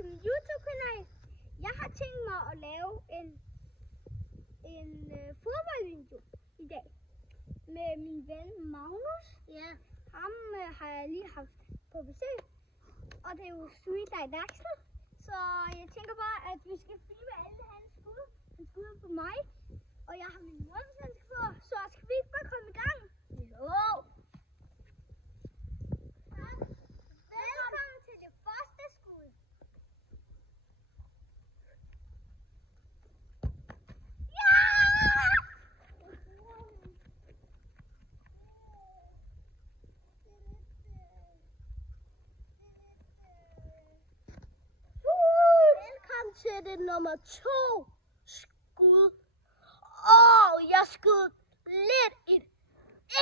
til min YouTube-kanal. Jeg har tænkt mig at lave en fodboldvideo i dag med min ven Magnus. Ja. Ham har jeg lige haft på besøg, og det er jo Street Light Axel. Så jeg tænker bare, at vi skal filme alle hans skud. Han skyder på mig, og jeg har min målsandsk på, så skal vi ikke bare komme i gang? Jo! Velkommen til det første skud. Ja! Velkommen til det nummer 2 skud. Jeg skød lidt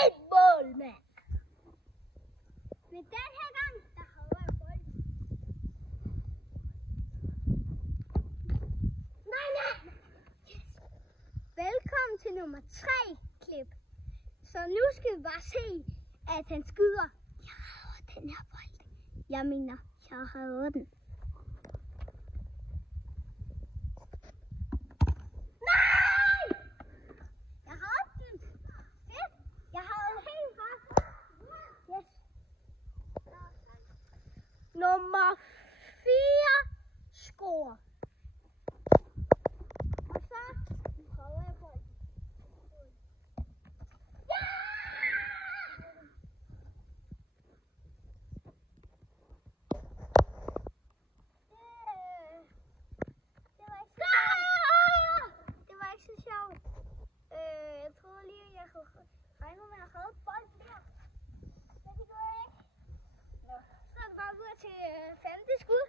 et mål, mand. Men den her gang, der holder jeg bolden. Nej! Yes. Velkommen til nummer 3 klip. Så nu skal vi bare se, at han skyder. Jeg redder den her bold. Jeg mener, jeg redder den. Nummer 4 score. Og så prøver jeg bolden. Ja! Det var ikke så sjovt. Jeg troede lige, at jeg havde regnet med at redde bolden der. Men det gør jeg ikke. Så er det bare videre til femte skud.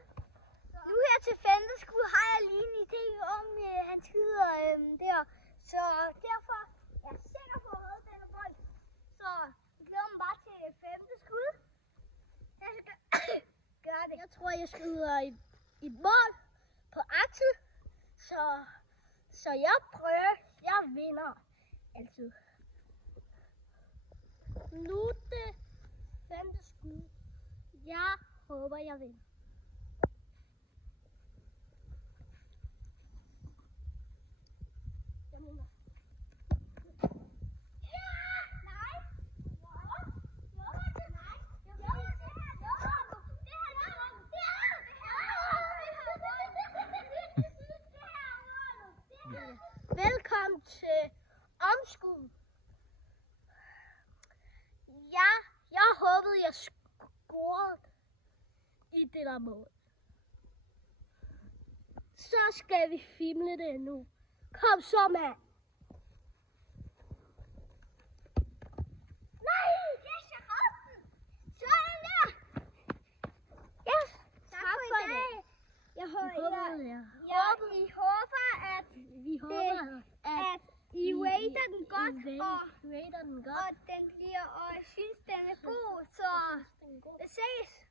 Nu her til femte skud har jeg lige en idé om, han skyder der. Så derfor er jeg sikker på at redde denne bold. Så jeg glæder mig bare til femte skud. Jeg skal gøre det. Jeg tror, jeg skyder et mål på Axel. Så jeg prøver. Jeg vinder altid. Nu det 5. skud. Jeg håber, jeg vinder. Jeg vinder. Velkommen til omskud. Jeg håbede, jeg scorede i det der mål. Så skal vi filme det nu. Kom så, mand. Nej! Yes, jeg har den! Sådan der! Yes! Tak for i dag. Jeg håber, at I rater den godt, og den bliver, og jeg synes, den er god, så vi ses.